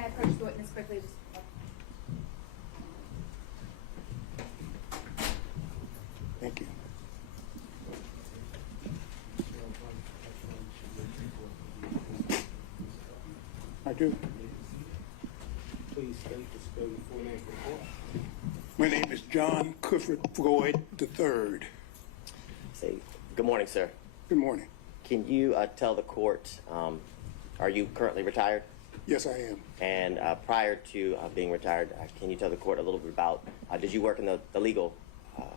May I approach the witness quickly? Thank you. I do. Please state the spell your full name for the court. My name is John Clifford Floyd III. Say, good morning, sir. Good morning. Can you tell the court, are you currently retired? Yes, I am. And prior to being retired, can you tell the court a little bit about, did you work in the legal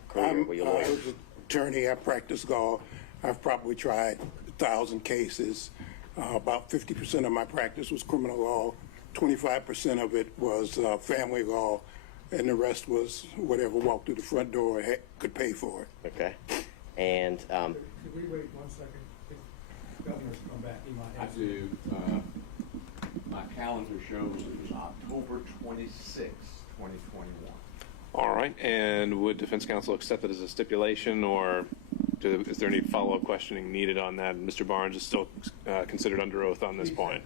career? Were you a I lawyer? was an attorney. I practiced law. I've probably tried 1,000 cases. About 50% of my practice was criminal law. 25% of it was family law, and the rest was whatever walked through the front door could pay for it. Okay. And Could we wait 1 second? The governor's come back. He might I have. do. My calendar shows it was October 26, 2021. All right, and would defense counsel accept that as a stipulation, or is there any follow-up questioning needed on that? Mr. Barnes is still considered under oath on this point.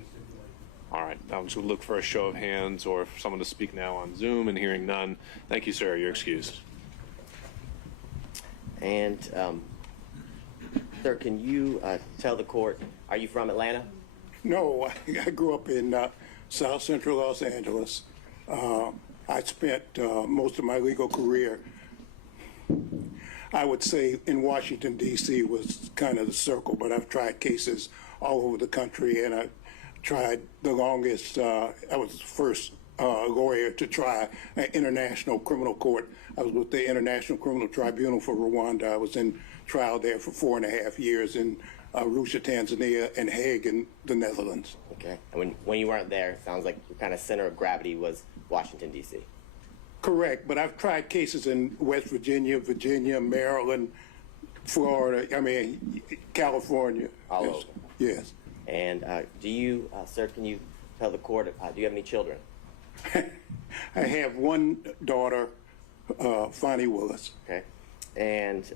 All right, I would look for a show of hands or for someone to speak now on Zoom, and hearing none. Thank you, sir. You're excused. And sir, can you tell the court, are you from Atlanta? No, I grew up in South Central Los Angeles. I spent most of my legal career, I would say, in Washington, D.C. was kind of the circle, but I've tried cases all over the country, and I tried the longest. I was the first lawyer to try an international criminal court. I was with the International Criminal Tribunal for Rwanda. I was in trial there for 4.5 years in Arusha, Tanzania, and Hague in the Netherlands. Okay. And when you weren't there, it sounds like your kind of center of gravity was Washington, D.C. Correct, but I've tried cases in West Virginia, Maryland, Florida, California. All yes. over. Yes. And do you, sir, can you tell the court, do you have any children? I have one daughter, Fani Willis. Okay. And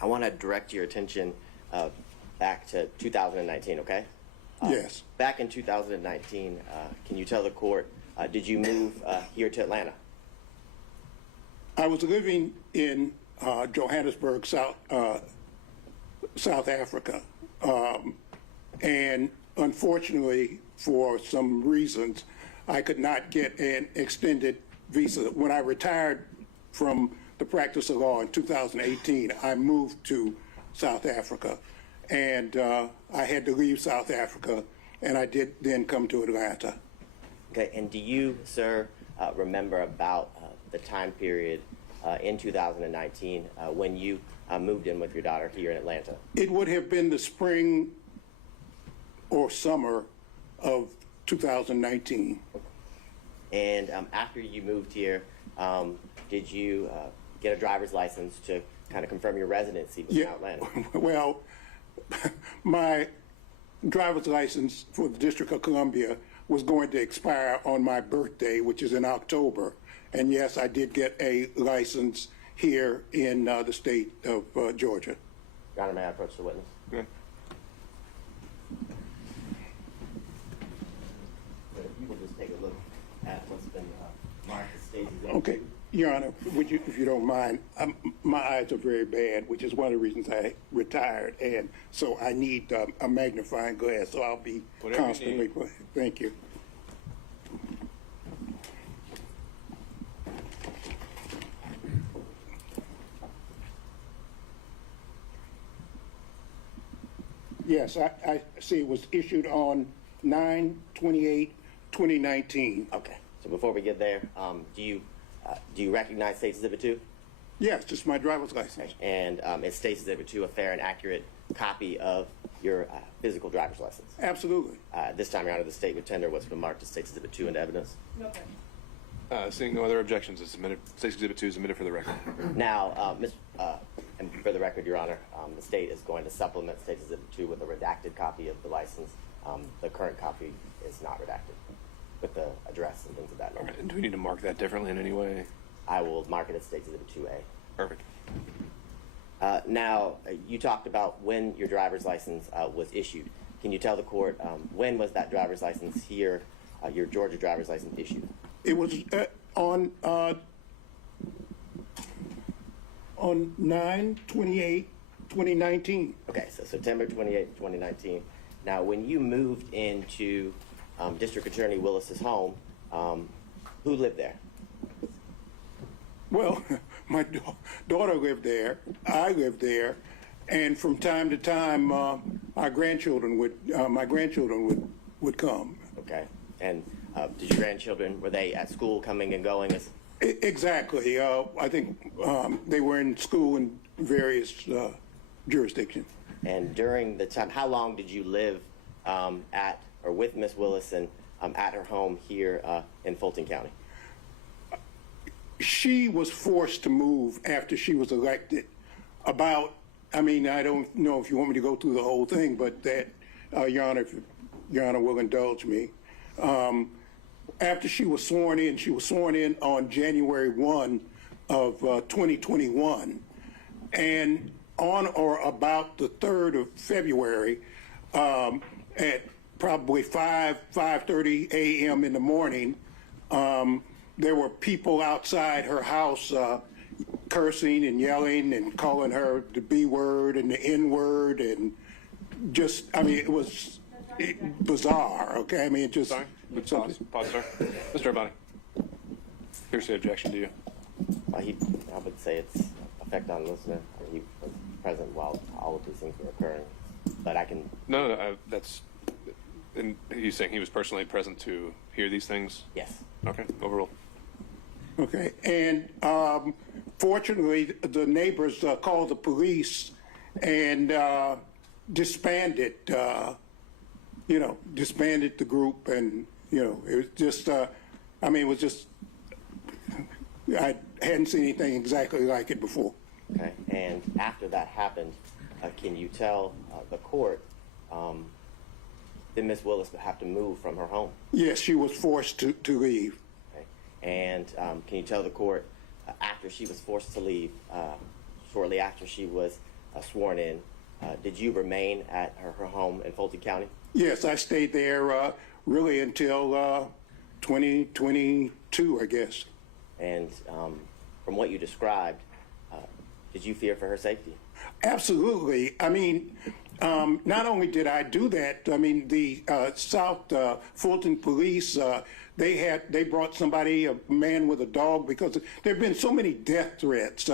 I want to direct your attention back to 2019, okay? Yes. Back in 2019, can you tell the court, did you move here to Atlanta? I was living in Johannesburg, South Africa, and unfortunately, for some reasons, I could not get an extended visa. When I retired from the practice of law in 2018, I moved to South Africa, and I had to leave South Africa, and I did then come to Atlanta. Okay, and do you, sir, remember about the time period in 2019 when you moved in with your daughter here in Atlanta? It would have been the spring or summer of 2019. And after you moved here, did you get a driver's license to kind of confirm your residency within Atlanta? Well, my driver's license for the District of Columbia was going to expire on my birthday, which is in October. And yes, I did get a license here in the state of Georgia. Your Honor, may I approach the witness? Yeah. But if you will just take a look at what's been marked as Stacy's Okay, Your Honor, would you, if you don't mind, my eyes are very bad, which is one of the reasons I retired, and so I need a magnifying glass, so I'll be Whatever you constantly. Thank you. Yes, I see it was issued on 9/28/2019. Okay. So before we get there, do you recognize State's Exhibit 2? Yes, just my driver's license. And is State's Exhibit 2 a fair and accurate copy of your physical driver's license? Absolutely. This time, Your Honor, the state would tender what's been marked as State's Exhibit 2 into evidence. Seeing no other objections, is submitted. State's Exhibit 2 is submitted for the record. Now, and for the record, Your Honor, the state is going to supplement State's Exhibit 2 with a redacted copy of the license. The current copy is not redacted with the address and things of that All nature. right, and do we need to mark that differently in any way? I will mark it as State's Exhibit 2A. Perfect. Now, you talked about when your driver's license was issued. Can you tell the court when was that driver's license here your Georgia driver's license issued? It was on 9/28/2019. Okay, so September 28th, 2019. Now, when you moved into District Attorney Willis's home, who lived there? Well, my daughter lived there, I lived there, and from time to time, my grandchildren would come. Okay, and did your grandchildren, were they at school coming and going? Exactly. I think they were in school in various jurisdictions. And during the time, how long did you live at or with Miss Willis and at her home here in Fulton County? She was forced to move after she was elected. I don't know if you want me to go through the whole thing, but that, Your Honor, if Your Honor will indulge me. After she was sworn in on January 1 of 2021, and on or about the 3rd of February, at probably 5:30 a.m. in the morning, there were people outside her house cursing and yelling and calling her the B word and the N word, and just, it was bizarre, okay? It just... Sorry? Pause, sir. Mr. Urbani, here's the objection to you. I would say it's effect on listener. He was present while all of these things were occurring, but I can... No, that's... And he's saying he was personally present to hear these things? Yes. Okay, overruled. Okay, and fortunately, the neighbors called the police and disbanded the group, and, it was just, it was just, I hadn't seen anything exactly like it before. Okay, and after that happened, can you tell the court, did Miss Willis have to move from her home? Yes, she was forced to leave. Okay. And can you tell the court, after she was forced to leave, shortly after she was sworn in, did you remain at her home in Fulton County? Yes, I stayed there really until 2022, I guess. And from what you described, did you fear for her safety? Absolutely. Not only did I do that, the South Fulton police, they brought somebody, a man with a dog, because there have been so many death threats.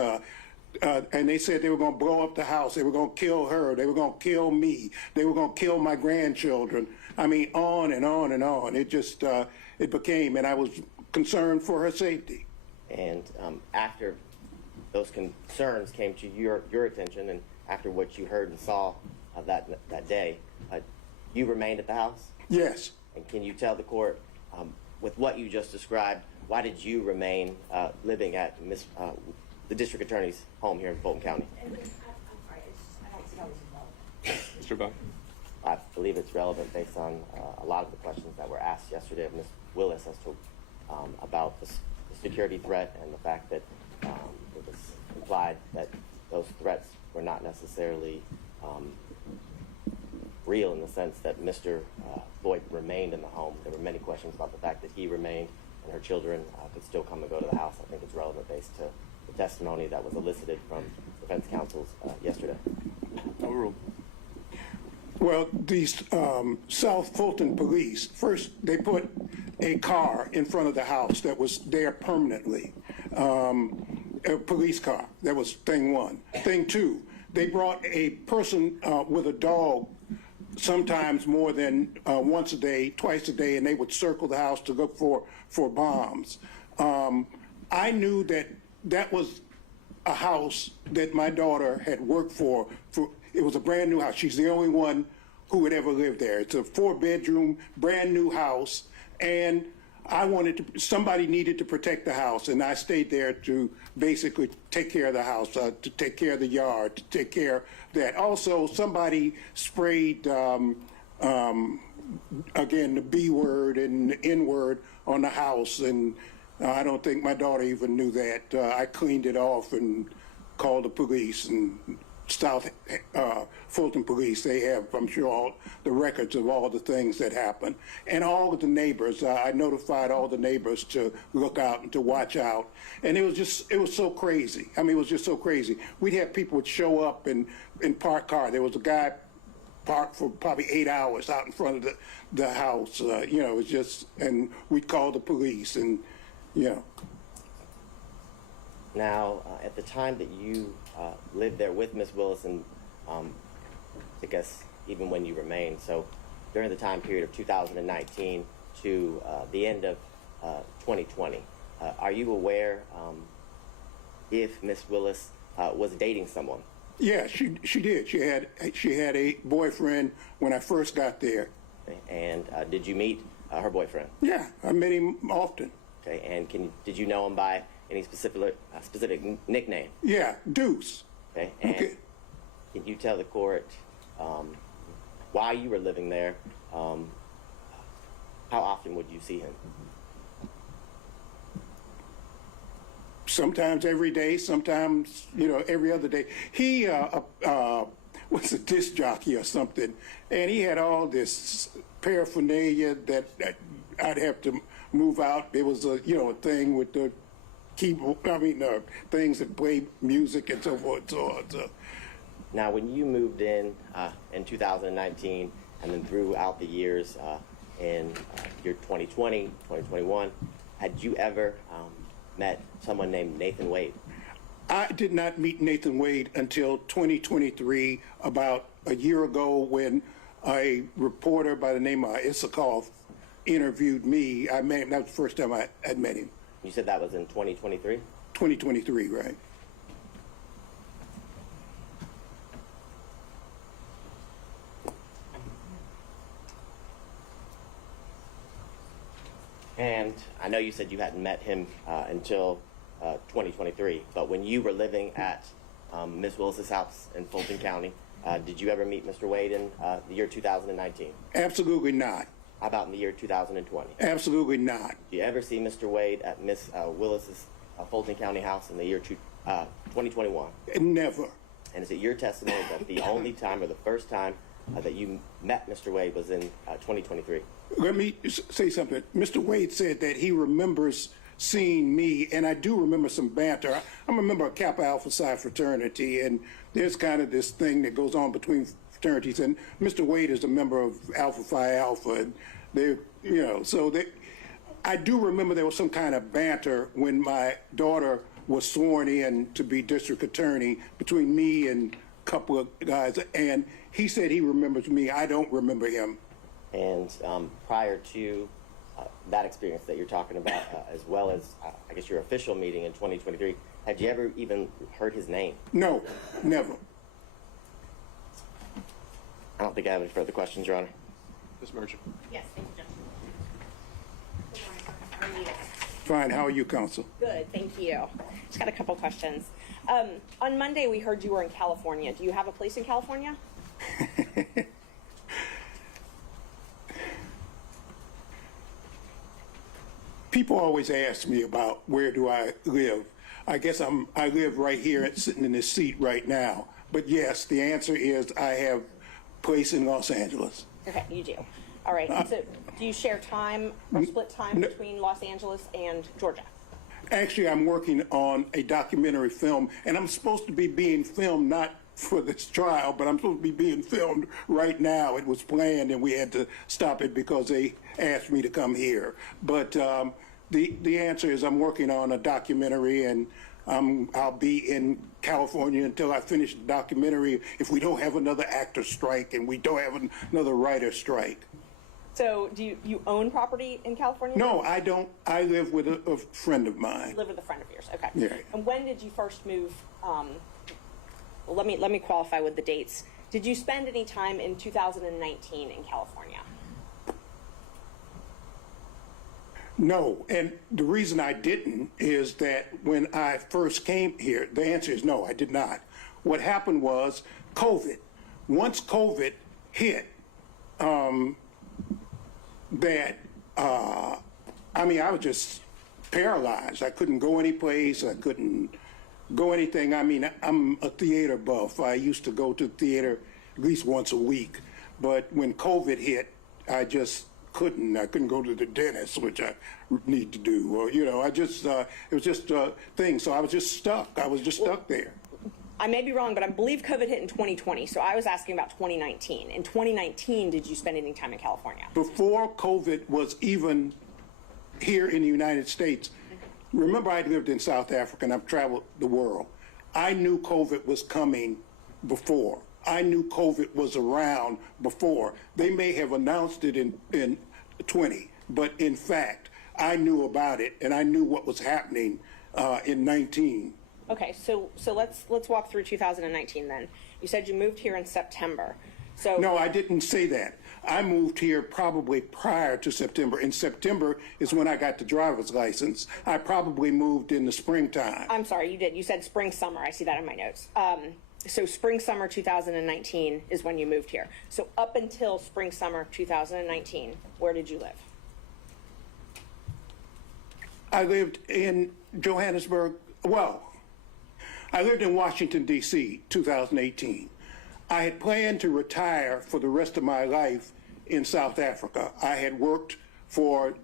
And they said they were going to blow up the house. They were going to kill her. They were going to kill me. They were going to kill my grandchildren. On and on and on. It just, it became, and I was concerned for her safety. And after those concerns came to your attention, and after what you heard and saw that day, you remained at the house? Yes. And can you tell the court, with what you just described, why did you remain living at the district attorney's home here in Fulton County? I'm sorry, I don't see how this is relevant. Mr. Urbani? I believe it's relevant based on a lot of the questions that were asked yesterday of Ms. Willis as to about the security threat and the fact that it was implied that those threats were not necessarily real in the sense that Mr. Floyd remained in the home. There were many questions about the fact that he remained and her children could still come and go to the house. I think it's relevant based to the testimony that was elicited from defense counsels yesterday. Overruled. Well, these South Fulton police, first they put a car in front of the house that was there permanently, a police car. That was thing one. Thing two, they brought a person with a dog sometimes more than once a day, twice a day, and they would circle the house to look for bombs. I knew that was a house that my daughter had worked for. It was a brand new house. She's the only one who had ever lived there. It's a 4-bedroom, brand new house, and somebody needed to protect the house, and I stayed there to basically take care of the house, to take care of the yard, to take care of that. Also, somebody sprayed, again, the B word and the N word on the house, and I don't think my daughter even knew that. I cleaned it off and called the police, and South Fulton Police. They have, I'm sure, all the records of all the things that happened. And all of the neighbors, I notified all the neighbors to look out and to watch out. And it was so crazy. I mean, it was just so crazy. We'd have people would show up in parked car. There was a guy parked for probably 8 hours out in front of the house. You know, it was just, and we'd call the police and, you know. Now, at the time that you lived there with Miss Willis, and I guess even when you remained, so during the time period of 2019 to the end of 2020, are you aware if Miss Willis was dating someone? Yeah, she did. She had a boyfriend when I first got there. Okay. And did you meet her boyfriend? Yeah, I met him often. Okay. And did you know him by any specific nickname? Yeah, Deuce. Okay. And Okay. can you tell the court while you were living there, how often would you see him? Sometimes every day, sometimes, you know, every other day. He was a disc jockey or something, and he had all this paraphernalia that I'd have to move out. There was a, you know, a thing with the keyboard, things that play music and so forth and so on. So. Now, when you moved in 2019 and then throughout the years in year 2020, 2021, had you ever met someone named Nathan Wade? I did not meet Nathan Wade until 2023, about a year ago, when a reporter by the name of Issakoff interviewed me. I met him. That was the first time I had met him. You said that was in 2023? 2023, right. And I know you said you hadn't met him until 2023, but when you were living at Ms. Willis's house in Fulton County, did you ever meet Mr. Wade in the year 2019? Absolutely not. How about in the year 2020? Absolutely not. Did you ever see Mr. Wade at Ms. Willis's Fulton County house in the year 2021? Never. And is it your testimony that the only time or the first time that you met Mr. Wade was in 2023? Let me say something. Mr. Wade said that he remembers seeing me, and I do remember some banter. I'm a member of Kappa Alpha Psi fraternity, and there's kind of this thing that goes on between fraternities, and Mr. Wade is a member of Alpha Phi Alpha, and they, you know, so they, I do remember there was some kind of banter when my daughter was sworn in to be district attorney between me and a couple of guys, and he said he remembers me. I don't remember him. And prior to that experience that you're talking about, as well as, I guess, your official meeting in 2023, had you ever even heard his name? No, never. I don't think I have any further questions, Your Honor. Ms. Merchant. Yes, thank you, Judge. Good morning. How are you? Fine. How are you, counsel? Good, thank you. Just got a couple questions. On Monday, we heard you were in California. Do you have a place in California? People always ask me about where do I live. I guess I live right here, sitting in this seat right now. But yes, the answer is I have a place in Los Angeles. Okay, you do. All right. So, do you share time or split time between Los Angeles and Georgia? Actually, I'm working on a documentary film, and I'm supposed to be being filmed not for this trial, but I'm supposed to be being filmed right now. It was planned, and we had to stop it because they asked me to come here. But the answer is I'm working on a documentary, and I'll be in California until I finish the documentary if we don't have another actor strike and we don't have another writer strike. So, do you own property in California? No, I don't. I live with a friend of mine. Live with a friend of yours. Okay. Yeah. And when did you first move? Well, let me qualify with the dates. Did you spend any time in 2019 in California? No, and the reason I didn't is that when I first came here, the answer is no, I did not. What happened was COVID. Once COVID hit, I was just paralyzed. I couldn't go anyplace. I couldn't go anything. I mean, I'm a theater buff. I used to go to theater at least once a week. But when COVID hit, I just couldn't. I couldn't go to the dentist, which I need to do. Or, you know, it was just a thing. So I was just stuck. I was just stuck there. I may be wrong, but I believe COVID hit in 2020, so I was asking about 2019. In 2019, did you spend any time in California? Before COVID was even here in the United States, remember I lived in South Africa and I've traveled the world. I knew COVID was coming before. I knew COVID was around before. They may have announced it in 20, but in fact, I knew about it and I knew what was happening in 19. Okay, so let's walk through 2019 then. You said you moved here in September. So No, I didn't say that. I moved here probably prior to September. In September is when I got the driver's license. I probably moved in the springtime. I'm sorry, you did. You said spring summer. I see that in my notes. So spring summer 2019 is when you moved here. So up until spring summer 2019, where did you live? I lived in Johannesburg. Well, I lived in Washington, D.C., 2018. I had planned to retire for the rest of my life in South Africa. I had worked for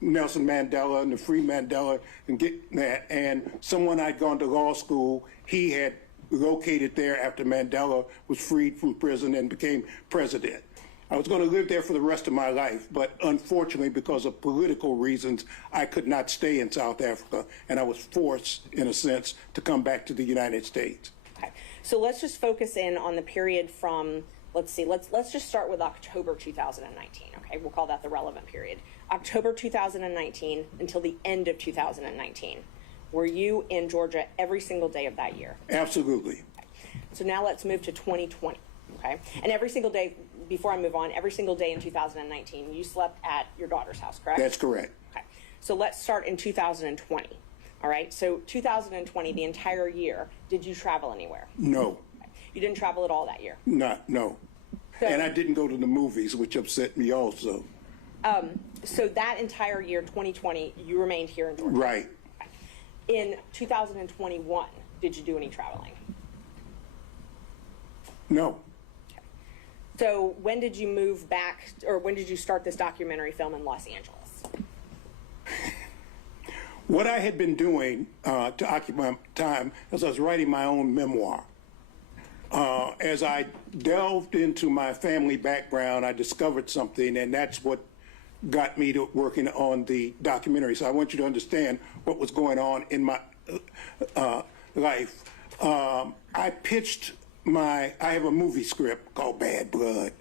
Nelson Mandela and the Free Mandela and get that. And someone I'd gone to law school, he had located there after Mandela was freed from prison and became president. I was going to live there for the rest of my life, but unfortunately, because of political reasons, I could not stay in South Africa, and I was forced, in a sense, to come back to the United States. Okay, so let's just focus in on the period from, let's just start with October 2019, okay? We'll call that the relevant period. October 2019 until the end of 2019. Were you in Georgia every single day of that year? Absolutely. Okay. So now let's move to 2020, okay? And every single day, before I move on, every single day in 2019, you slept at your daughter's house, correct? That's correct. Okay. So let's start in 2020, all right? So 2020, the entire year, did you travel anywhere? No. Okay. You didn't travel at all that year? No. So, And I didn't go to the movies, which upset me also. So that entire year, 2020, you remained here in Georgia? Right. Okay. In 2021, did you do any traveling? No. So when did you move back, or when did you start this documentary film in Los Angeles? What I had been doing to occupy time is I was writing my own memoir. As I delved into my family background, I discovered something, and that's what got me to working on the documentary. So I want you to understand what was going on in my life. I pitched I have a movie script called Bad Blood.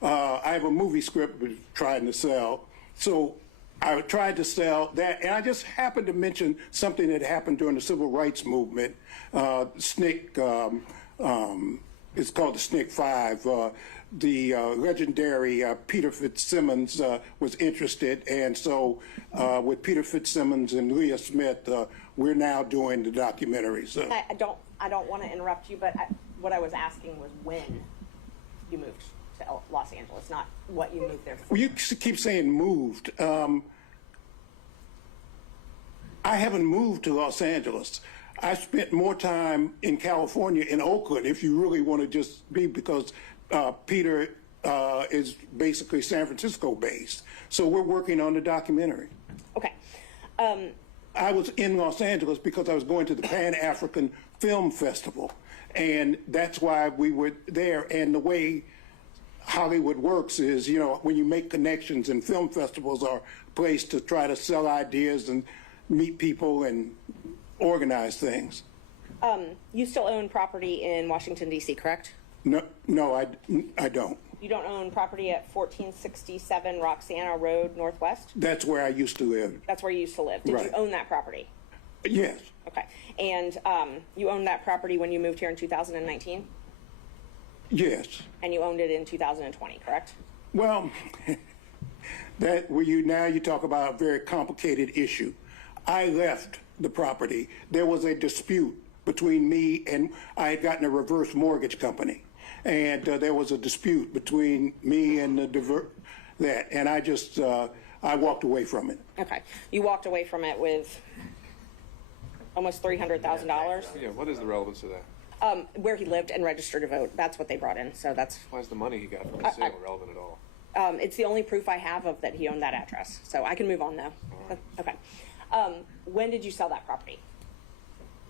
I have a movie script we're trying to sell. So I tried to sell that, and I just happened to mention something that happened during the Civil Rights Movement. SNCC, it's called the SNCC 5. The legendary Peter Fitzsimmons was interested, and so with Peter Fitzsimmons and Leah Smith, we're now doing the documentary. So I don't want to interrupt you, but what I was asking was when you moved to Los Angeles, not what you moved there for. Well, you keep saying moved. I haven't moved to Los Angeles. I spent more time in California, in Oakland, if you really want to just be, because Peter is basically San Francisco based. So we're working on the documentary. Okay. I was in Los Angeles because I was going to the Pan-African Film Festival, and that's why we were there. And the way Hollywood works is, you know, when you make connections, and film festivals are a place to try to sell ideas and meet people and organize things. You still own property in Washington, D.C., correct? No, I don't. You don't own property at 1467 Roxana Road Northwest? That's where I used to live. That's where you used to live. Did you Right. own that property? Yes. Okay. And you owned that property when you moved here in 2019? Yes. And you owned it in 2020, correct? Well, you talk about a very complicated issue. I left the property. There was a dispute between me, and I had gotten a reverse mortgage company, and there was a dispute between me and and I just I walked away from it. Okay. You walked away from it with almost $300,000. Yeah, what is the relevance of that? Where he lived and registered to vote. That's what they brought in. So that's, Why is the money he got from the sale relevant at all? it's the only proof I have of that he owned that address. So I can move on though. Okay. When did you sell that property?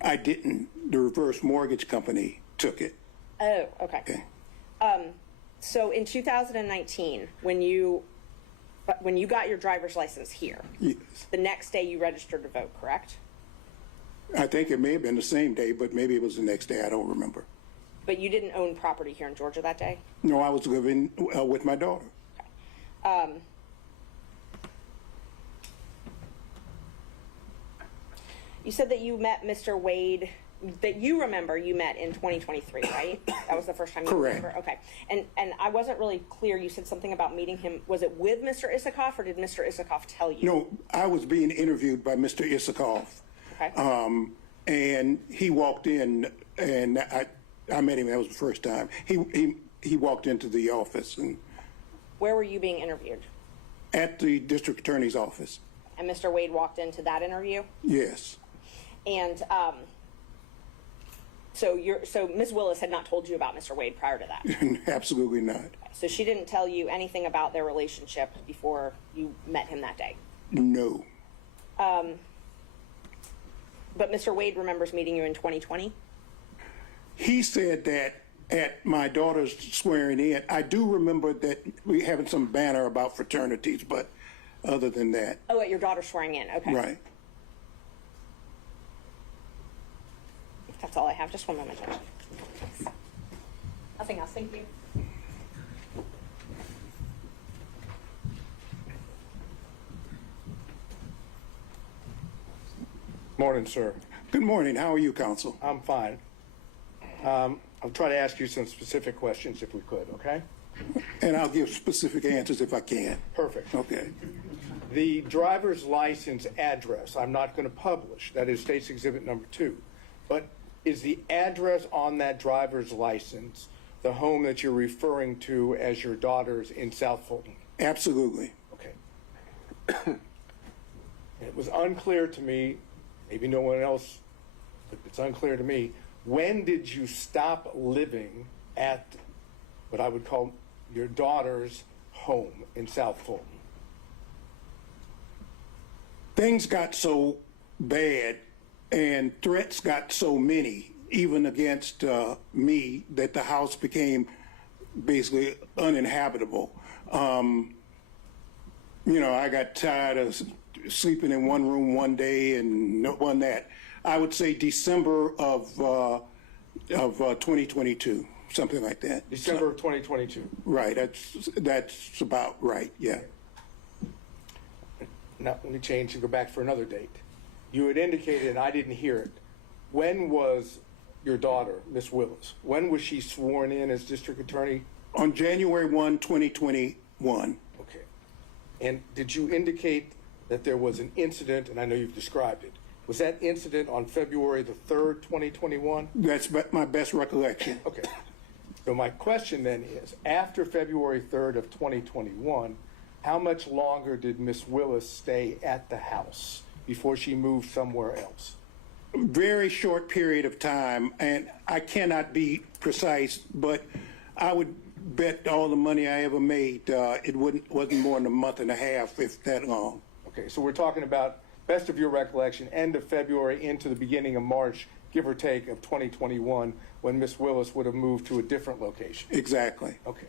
I didn't. The reverse mortgage company took it. Oh, okay. Okay. So in 2019, when you got your driver's license here, Yes. the next day you registered to vote, correct? I think it may have been the same day, but maybe it was the next day. I don't remember. But you didn't own property here in Georgia that day? No, I was living with my daughter. You said that you met Mr. Wade, that you remember you met in 2023, right? That was the first time you Correct. remember? Okay. And I wasn't really clear. You said something about meeting him. Was it with Mr. Isikoff or did Mr. Isikoff tell you? No, I was being interviewed by Mr. Isikoff. Okay. And he walked in, and I met him. That was the first time. He walked into the office and Where were you being interviewed? at the district attorney's office. And Mr. Wade walked into that interview? Yes. And so Ms. Willis had not told you about Mr. Wade prior to that. Absolutely not. So she didn't tell you anything about their relationship before you met him that day. No. But Mr. Wade remembers meeting you in 2020? He said that at my daughter's swearing in. I do remember that we having some banner about fraternities, but other than that, Oh, at your daughter swearing in. Okay. right. That's all I have. Just one moment, Judge. Nothing else. Thank you. Morning, sir. Good morning. How are you, counsel? I'm fine. I'll try to ask you some specific questions if we could, okay? And I'll give specific answers if I can. Perfect. Okay. The driver's license address, I'm not going to publish. That is State's Exhibit Number 2. But is the address on that driver's license the home that you're referring to as your daughter's in South Fulton? Absolutely. Okay. It was unclear to me, maybe no one else, but it's unclear to me, when did you stop living at what I would call your daughter's home in South Fulton? Things got so bad and threats got so many, even against me, that the house became basically uninhabitable. I got tired of sleeping in one room one day and one that. I would say December of 2022, something like that. December of 2022. Right. That's about right. Yeah. Now, let me change and go back for another date. You had indicated, and I didn't hear it, when was your daughter, Miss Willis, when was she sworn in as district attorney? On January 1, 2021. Okay. And did you indicate that there was an incident, and I know you've described it, was that incident on February the 3rd, 2021? That's my best recollection. Okay. So my question then is, after February 3rd of 2021, how much longer did Miss Willis stay at the house before she moved somewhere else? Very short period of time, and I cannot be precise, but I would bet all the money I ever made, it wasn't more than a month and a half, if that long. Okay, so we're talking about, best of your recollection, end of February into the beginning of March, give or take, of 2021, when Miss Willis would have moved to a different location. Exactly. Okay.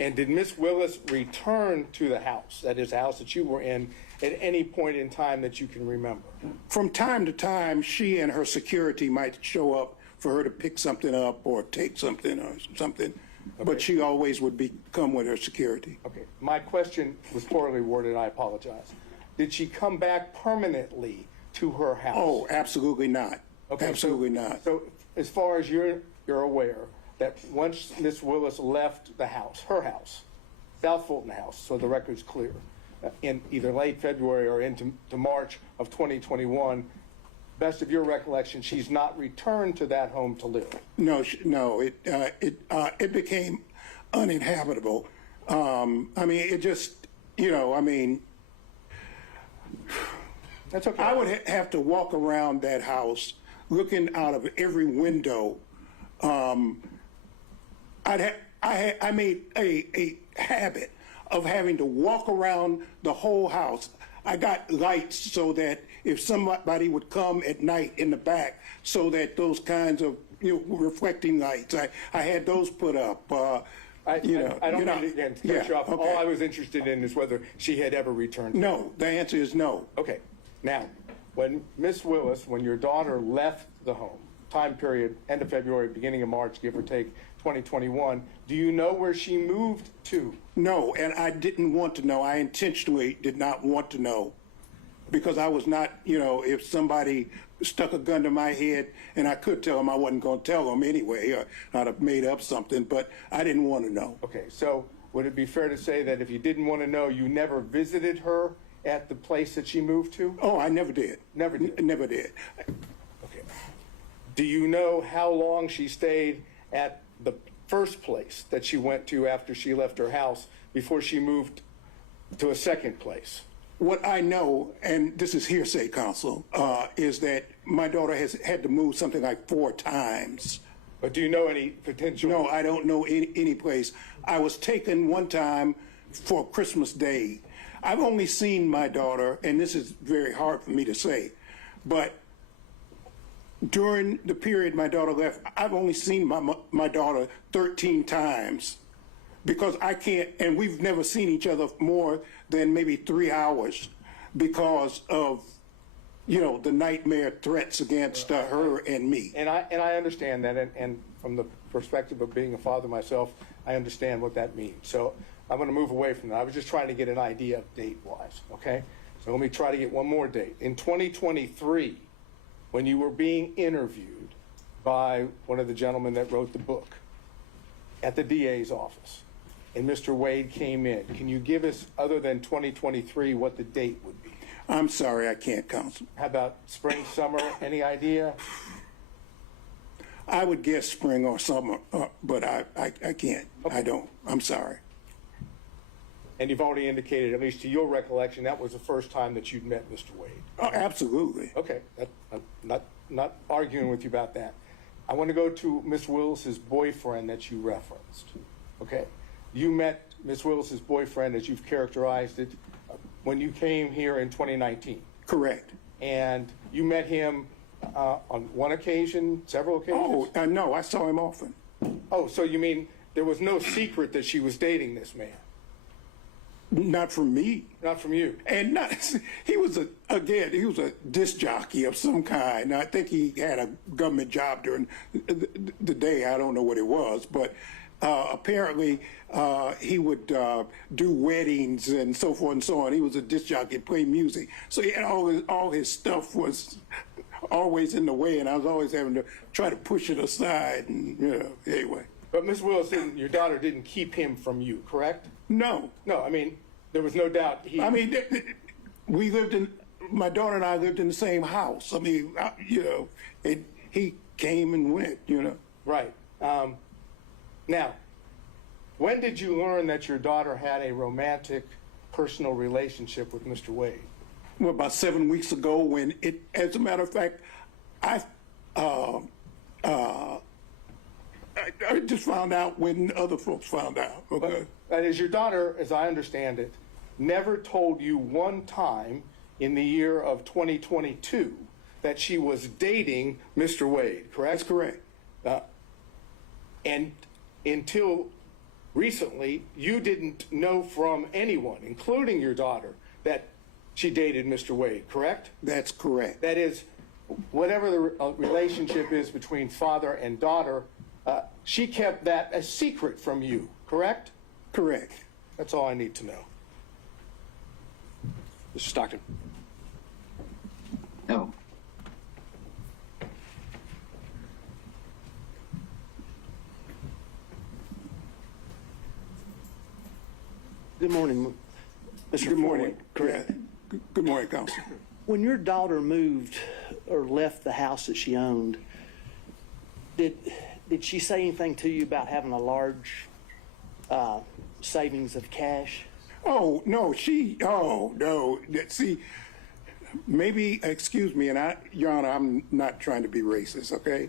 And did Miss Willis return to the house, that is, the house that you were in, at any point in time that you can remember? From time to time, she and her security might show up for her to pick something up or take something or something, but she always would come with her security. Okay, my question was poorly worded, I apologize. Did she come back permanently to her house? Oh, absolutely not. Okay, Absolutely not. So as far as you're aware, that once Miss Willis left the house, her house, South Fulton House, so the record's clear, in either late February or into March of 2021, best of your recollection, she's not returned to that home to live. No, it became uninhabitable. I mean, it just, That's okay. I would have to walk around that house looking out of every window. I made a habit of having to walk around the whole house. I got lights so that if somebody would come at night in the back, so that those kinds of reflecting lights, I had those put up. I don't mean to again to cut you off. Okay. All I was interested in is whether she had ever returned. No, the answer is no. Okay. Now, when Miss Willis, when your daughter left the home, time period, end of February, beginning of March, give or take, 2021, do you know where she moved to? No, and I didn't want to know. I intentionally did not want to know because I was not, if somebody stuck a gun to my head and I could tell them, I wasn't going to tell them anyway, or I'd have made up something, but I didn't want to know. Okay, so would it be fair to say that if you didn't want to know, you never visited her at the place that she moved to? Oh, I never did. Never did? Never did. Okay. Do you know how long she stayed at the first place that she went to after she left her house before she moved to a second place? What I know, and this is hearsay, counsel, is that my daughter has had to move something like 4 times. But do you know any potential? No, I don't know any place. I was taken one time for Christmas Day. I've only seen my daughter, and this is very hard for me to say, but during the period my daughter left, I've only seen my daughter 13 times because I can't, and we've never seen each other more than maybe 3 hours because of, the nightmare threats against her and me. And I understand that, and from the perspective of being a father myself, I understand what that means. So I'm going to move away from that. I was just trying to get an idea of date-wise, okay? So let me try to get one more date. In 2023, when you were being interviewed by one of the gentlemen that wrote the book at the DA's office, and Mr. Wade came in, can you give us, other than 2023, what the date would be? I'm sorry, I can't, counsel. How about spring, summer, any idea? I would guess spring or summer, but I can't. Okay. I don't. I'm sorry. And you've already indicated, at least to your recollection, that was the first time that you'd met Mr. Wade. Oh, absolutely. Okay, I'm not arguing with you about that. I want to go to Miss Willis's boyfriend that you referenced. Okay, you met Miss Willis's boyfriend, as you've characterized it, when you came here in 2019. Correct. And you met him on one occasion, several occasions? Oh, no, I saw him often. Oh, so you mean there was no secret that she was dating this man? Not from me. Not from you. And he was a disc jockey of some kind. I think he had a government job during the day. I don't know what it was, but apparently he would do weddings and so forth and so on. He was a disc jockey, play music. So he had all his stuff was always in the way, and I was always having to try to push it aside. And anyway. But Miss Willis, your daughter didn't keep him from you, correct? No. No, I mean, there was no doubt he... I mean, we lived in, my daughter and I lived in the same house. I mean, he came and went, Right. Now, when did you learn that your daughter had a romantic, personal relationship with Mr. Wade? Well, about 7 weeks ago when as a matter of fact, I just found out when other folks found out. Okay. But that is, your daughter, as I understand it, never told you one time in the year of 2022 that she was dating Mr. Wade, correct? That's correct. And until recently, you didn't know from anyone, including your daughter, that she dated Mr. Wade, correct? That's correct. That is, whatever the relationship is between father and daughter, she kept that a secret from you, correct? Correct. That's all I need to know. Mr. Stockton. No. Good morning, Mr. Good morning. Correct. Good morning, Counsel. When your daughter moved or left the house that she owned, did she say anything to you about having a large savings of cash? Oh, no, no. See, maybe, excuse me, and Your Honor, I'm not trying to be racist, okay?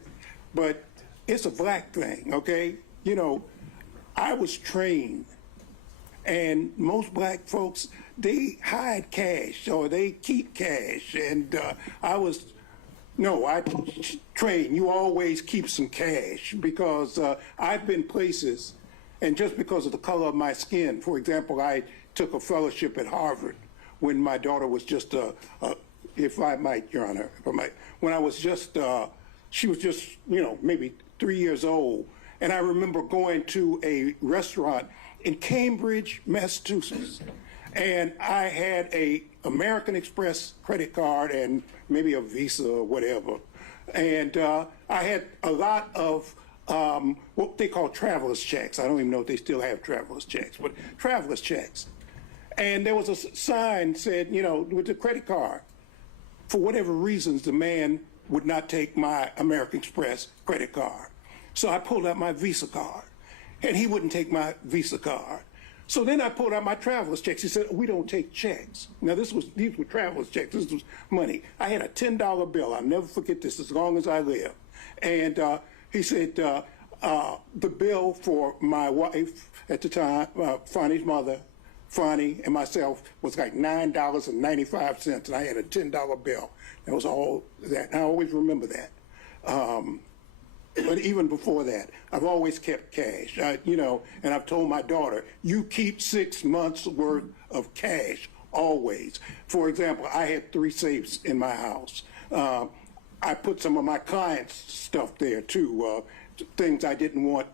But it's a black thing, okay? You know, I was trained, and most black folks, they hide cash or they keep cash. And I trained, you always keep some cash, because I've been places, and just because of the color of my skin, for example, I took a fellowship at Harvard when my daughter was just if I might, Your Honor, if I might, when I was just, she was just, maybe 3 years old. And I remember going to a restaurant in Cambridge, Massachusetts, and I had a American Express credit card and maybe a Visa or whatever. And I had a lot of what they call traveler's checks. I don't even know if they still have traveler's checks, but traveler's checks. And there was a sign said, with the credit card. For whatever reasons, the man would not take my American Express credit card. So I pulled out my Visa card, and he wouldn't take my Visa card. So then I pulled out my traveler's checks. He said, we don't take checks. Now, these were traveler's checks. This was money. I had a $10 bill. I'll never forget this as long as I live. And he said, the bill for my wife at the time, Fani's mother, Fani, and myself was like $9.95, and I had a $10 bill. That was all that. And I always remember that. But even before that, I've always kept cash, and I've told my daughter, you keep 6 months worth of cash always. For example, I had 3 safes in my house. I put some of my clients' stuff there too, things I didn't want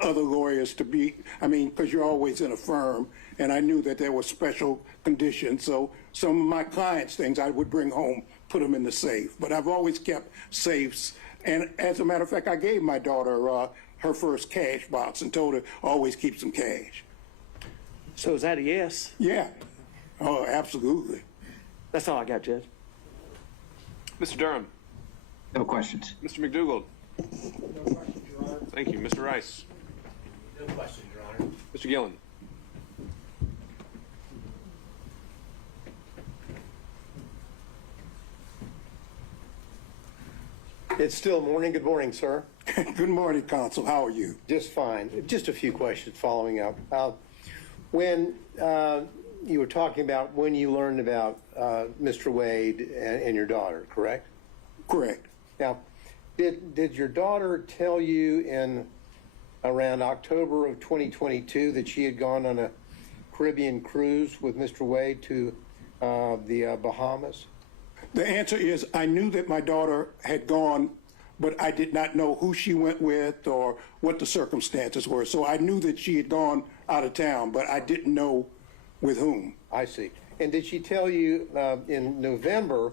other lawyers to be, because you're always in a firm, and I knew that there were special conditions, so some of my clients' things I would bring home, put them in the safe. But I've always kept safes, and as a matter of fact, I gave my daughter her first cash box and told her, always keep some cash. So is that a yes? Yeah. Oh, absolutely. That's all I got, Judge. Mr. Durham. No questions. Mr. McDougald. No questions, Your Honor. Thank you. Mr. Rice. No questions, Your Honor. Mr. Gillen. It's still morning. Good morning, sir. Good morning, Counsel. How are you? Just fine. Just a few questions following up. When you were talking about when you learned about Mr. Wade and your daughter, correct? Correct. Now, did your daughter tell you in around October of 2022 that she had gone on a Caribbean cruise with Mr. Wade to the Bahamas? The answer is I knew that my daughter had gone, but I did not know who she went with or what the circumstances were. So I knew that she had gone out of town, but I didn't know with whom. I see. And did she tell you in November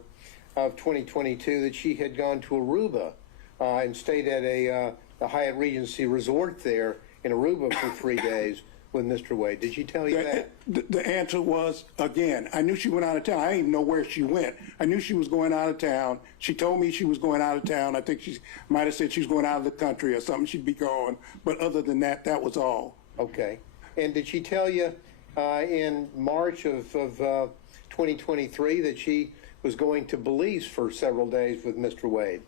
of 2022 that she had gone to Aruba and stayed at the Hyatt Regency Resort there in Aruba for 3 days with Mr. Wade? Did she tell you that? The answer was, again, I knew she went out of town. I didn't even know where she went. I knew she was going out of town. She told me she was going out of town. I think she might have said she was going out of the country or something. She'd be gone. But other than that, that was all. Okay. And did she tell you in March of 2023 that she was going to Belize for several days with Mr. Wade?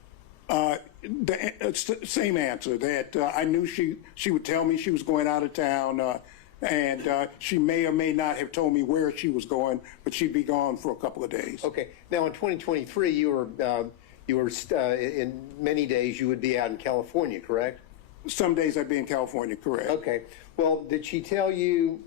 The same answer, that I knew she would tell me she was going out of town, and she may or may not have told me where she was going, but she'd be gone for a couple of days. Okay. Now, in 2023, you were in many days you would be out in California, correct? Some days I'd be in California, correct. Okay. Well, did she tell you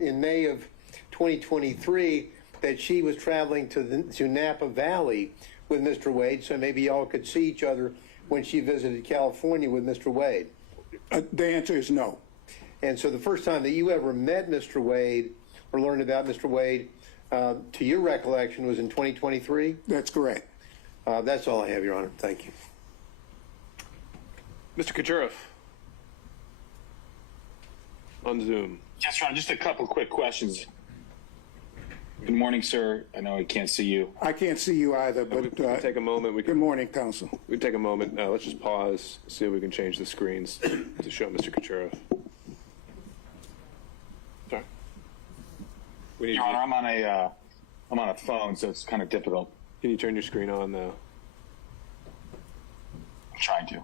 in May of 2023 that she was traveling to Napa Valley with Mr. Wade, so maybe y'all could see each other when she visited California with Mr. Wade? The answer is no. And so the first time that you ever met Mr. Wade or learned about Mr. Wade, to your recollection, was in 2023? That's correct. That's all I have, Your Honor. Thank you. Mr. Kachuroff. On Zoom. Yes, Ron, just a couple quick questions. Good morning, sir. I know I can't see you. I can't see you either, but We can take a moment. good morning, Counsel. We can take a moment. Let's just pause, see if we can change the screens to show Mr. Kachuroff. Sorry. We need Your Honor, I'm I'm on a phone, so it's kind of difficult. Can you turn your screen on, though? I'm trying to.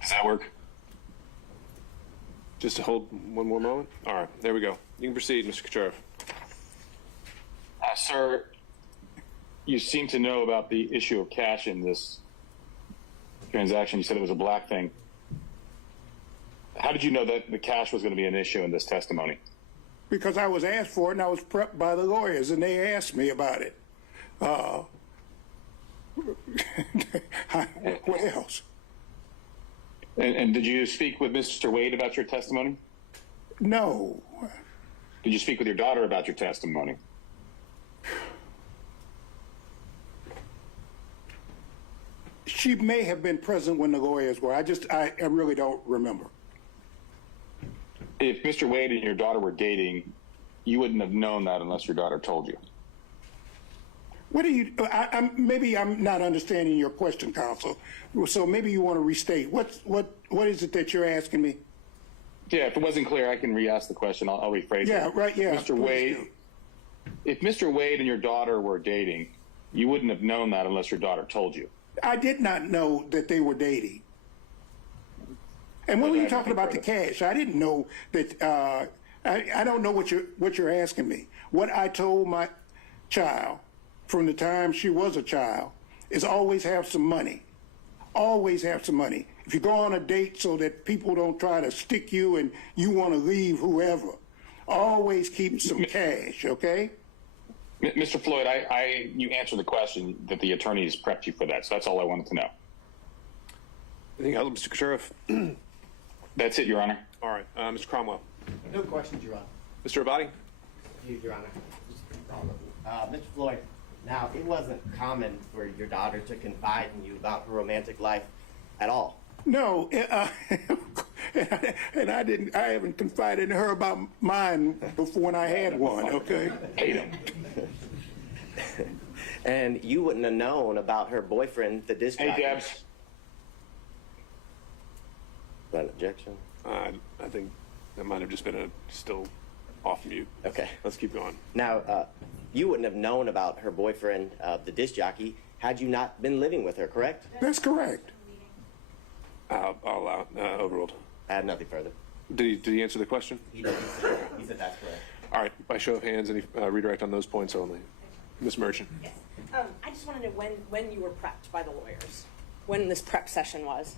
Does that work? Just to hold one more moment? All right, there we go. You can proceed, Mr. Kucherov. Sir, you seem to know about the issue of cash in this transaction. You said it was a black thing. How did you know that the cash was going to be an issue in this testimony? Because I was asked for it and I was prepped by the lawyers and they asked me about it. What else? And did you speak with Mr. Wade about your testimony? No. Did you speak with your daughter about your testimony? She may have been present when the lawyers were. I really don't remember. If Mr. Wade and your daughter were dating, you wouldn't have known that unless your daughter told you. What do you? Maybe I'm not understanding your question, counsel. So maybe you want to restate. What is it that you're asking me? Yeah, if it wasn't clear, I can re-ask the question. I'll rephrase it. Yeah, right. Yeah, Mr. Wade. Do. If Mr. Wade and your daughter were dating, you wouldn't have known that unless your daughter told you. I did not know that they were dating. And when were you talking about the cash? I didn't know that. I don't know what you're asking me. What I told my child from the time she was a child is always have some money. Always have some money. If you go on a date so that people don't try to stick you and you want to leave whoever, always keep some cash, okay? Mr. Floyd, you answered the question that the attorneys prepped you for that, so that's all I wanted to know. Anything else, Mr. Kucherov? That's it, Your Honor. All right, Mr. Cromwell. No questions, Your Honor. Mr. Abadi? Your Honor. Mr. Floyd, now, it wasn't common for your daughter to confide in you about her romantic life at all. No, and I haven't confided in her about mine before when I had one, okay? And you wouldn't have known about her boyfriend, the disc jockey. Hey, Debs. Is that an objection? I think that might have just been still off mute. Okay. Let's keep going. Now, you wouldn't have known about her boyfriend, the disc jockey, had you not been living with her, correct? That's correct. I'll allow overruled. I have nothing further. Did he answer the question? He said that's correct. All right, by show of hands, any redirect on those points only. Ms. Merchant. Yes. I just want to know when you were prepped by the lawyers, when this prep session was.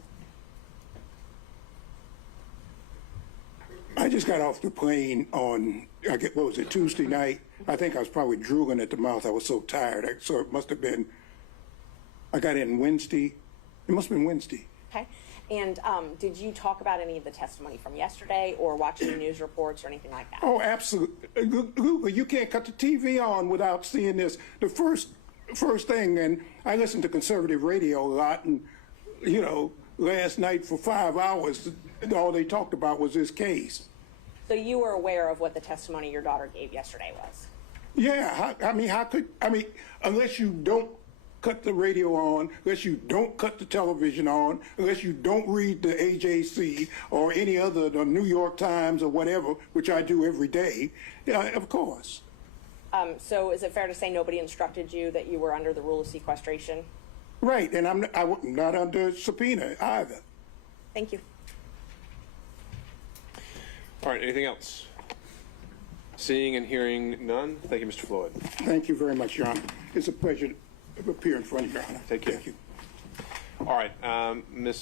I just got off the plane on, what was it, Tuesday night? I think I was probably drooling at the mouth. I was so tired. So it must have been, I got in Wednesday. It must have been Wednesday. Okay. And did you talk about any of the testimony from yesterday or watch any news reports or anything like that? Oh, absolutely. You can't cut the TV on without seeing this. The first thing, and I listen to conservative radio a lot, and, you know, last night for 5 hours, all they talked about was this case. So you were aware of what the testimony your daughter gave yesterday was? Yeah, unless you don't cut the radio on, unless you don't cut the television on, unless you don't read the AJC or any other, the New York Times or whatever, which I do every day, of course. So is it fair to say nobody instructed you that you were under the rule of sequestration? Right, and I'm not under subpoena either. Thank you. All right, anything else? Seeing and hearing none, thank you, Mr. Floyd. Thank you very much, Your Honor. It's a pleasure to appear in front of Your Honor. Take care. Thank you. All right, Ms.